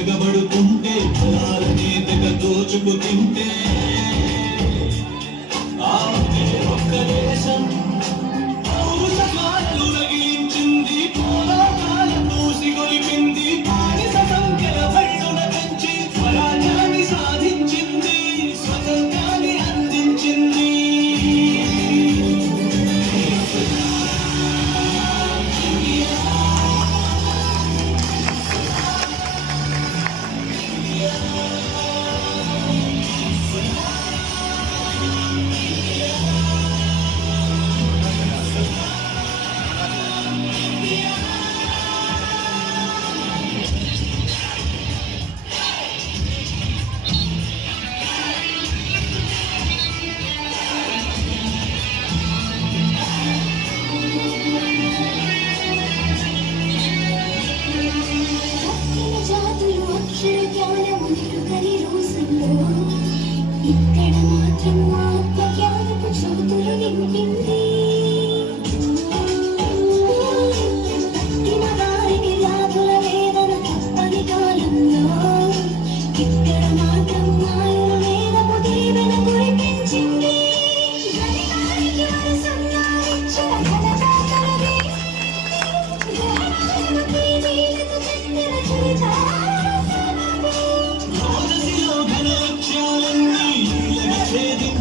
ఎగబడుతుంటే దోచుకు తింటే